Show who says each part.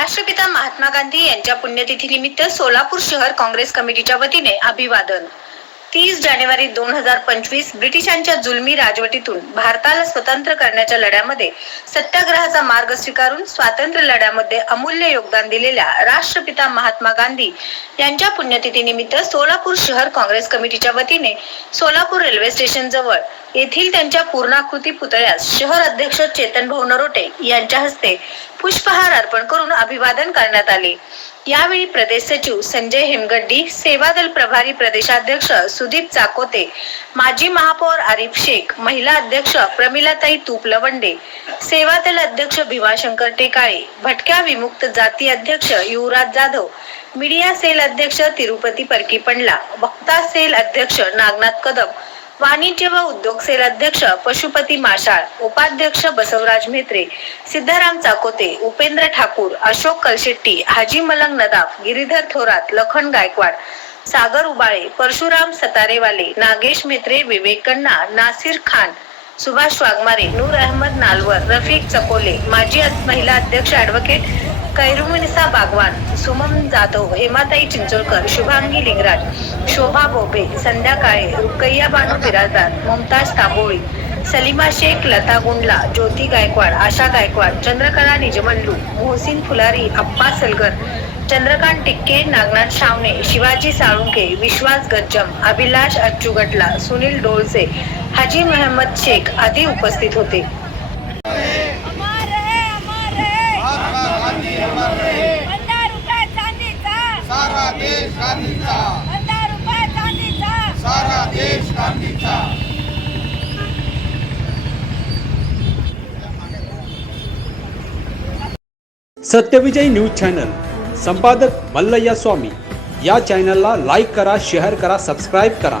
Speaker 1: राष्ट्रपिता महात्मा गांधी यांच्या पुण्यतिथीनिमित्त सोलापूर शहर काँग्रेस कमिटीच्या वतीने अभिवादन. तीस जानेवारी दोन हजार पंचवीस ब्रिटिशांच्या जुलमी राजवटीतून भारताला स्वतंत्र करण्याच्या लढ्यामध्ये सत्याग्रहाचा मार्ग स्वीकारून स्वातंत्र्य लढ्यामध्ये अमूल्य योगदान दिलेल्या राष्ट्रपिता महात्मा गांधी यांच्या पुण्यतिथीनिमित्त सोलापूर शहर काँग्रेस कमिटीच्या वतीने सोलापूर रेल्वे स्टेशन जवळ येथील त्यांच्या पूर्णाकृती पुतळ्यास शहर अध्यक्ष चेतन भाऊ नरोटे यांच्या हस्ते पुष्पहार अर्पण करून अभिवादन करण्यात आले. यावेळी प्रदेश सचिव संजय हेमगड्डी सेवादल प्रभारी प्रदेशाध्यक्ष सुदीप चाकोते माजी महापौर आरिफ शेख महिला अध्यक्ष प्रमिलाताई तुपलवंडे सेवादल अध्यक्ष भीमाशंकर टेकाळे भटक्या विमुक्त जाती अध्यक्ष युवराज जाधव मीडिया सेल अध्यक्ष तिरुपती परकी पंडला वक्ता सेल अध्यक्ष नागनाथ कदम वाणिज्य व उद्योग सेल अध्यक्ष पशुपती माशाळ उपाध्यक्ष बसवराज म्हेत्रे सिद्धाराम चाकोते उपेंद्र ठाकूर अशोक कलशेट्टी हाजी मलंग नदाफ गिरीधर थोरात लखन गायकवाड सागर उबाळे परशुराम सतारेवाले नागेश मेत्रे विवेक कन्ना नासिर खान सुभाष वाघमारे नूर अहमद नालवर रफीक चकोले माजी महिला अध्यक्ष ॲडव्होकेट कैरुनिसा बागवान सुमन जाधव हेमाताई चिंचोळकर शुभांगी लिंगराज शोभा बोबे संध्या काळे रुकैया बानू बिराजदार मुमताज तांबोळी सलीमा शेख लता गुंडला ज्योती गायकवाड आशा गायकवाड चंद्रकला निजमल्लू मोहसिन फुलारी अप्पा सलगर चंद्रकांत टिक्के नागनाथ शावणे शिवाजी साळुंके विश्वास गज्जम अभिलाष अच्चुगटला सुनील डोळसे हाजी महम्मद शेख आदी उपस्थित होते.
Speaker 2: पंधरा रुपये
Speaker 3: सारा देश सारा देश
Speaker 4: सत्यविजय न्यूज़ चॅनल, संपादक मल्लय्या स्वामी। या चॅनलला लाईक करा, शेअर करा सबस्क्राईब करा।